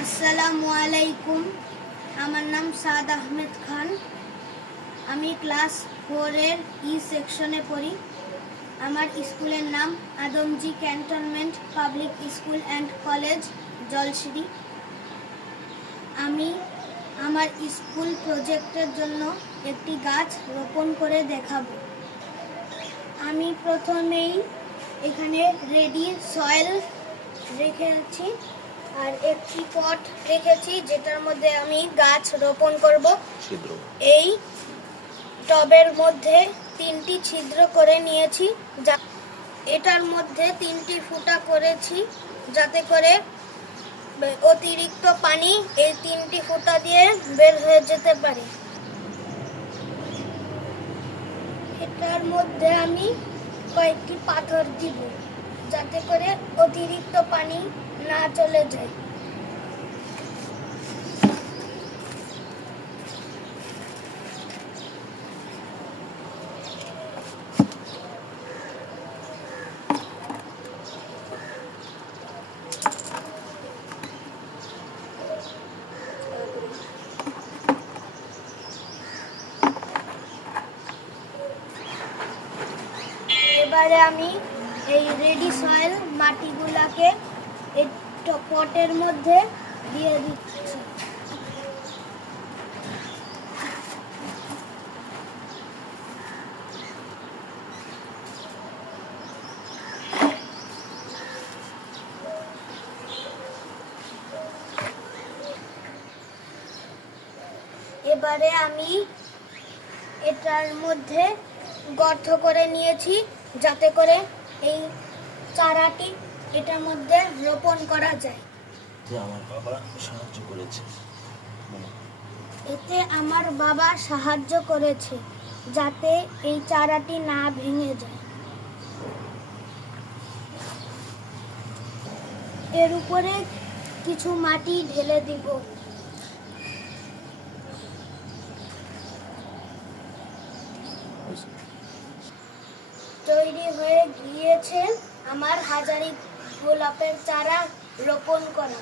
আসসালামু আলাইকুম। আমার নাম সাদ আহমেদ খান। আমি ক্লাস 4 এর ই সেকশনে পড়ি। আমার স্কুলের নাম Adamjee cantonment public school and college Jolshiri. আমি আমার স্কুল প্রজেক্টের জন্য একটি গাছ রোপণ করে দেখাবো। আমি প্রথমেই এখানে রেডি সয়েল রেখেছি আর একটি পট রেখেছি যেটার মধ্যে আমি গাছ রোপণ করব। এই টবের মধ্যে 3টি ছিদ্র করে নিয়েছি, এটার মধ্যে 3টি ফুটা করেছি যাতে করে অতিরিক্ত পানি এই 3টি ফুটা দিয়ে বের হয়ে যেতে পারে। এটার মধ্যে আমি কয়েকটি পাথর দিব যাতে করে অতিরিক্ত পানি না চলে যায়। এবারে আমি এই রেডি সয়েল মাটিগুলাকে এই পটের মধ্যে দিয়ে দিচ্ছি। এবারে আমি এটার মধ্যে গর্ত করে নিয়েছি যাতে করে এই চারাটি এটার মধ্যে রোপণ করা যায়। এতে আমার বাবা সাহায্য করেছে যাতে এই চারাটি না ভেঙে যায়। এর উপরে কিছু মাটি ঢেলে দিব। তৈরি হয়ে গিয়েছে আমার হাজারি গোলাপের চারা রোপণ করা।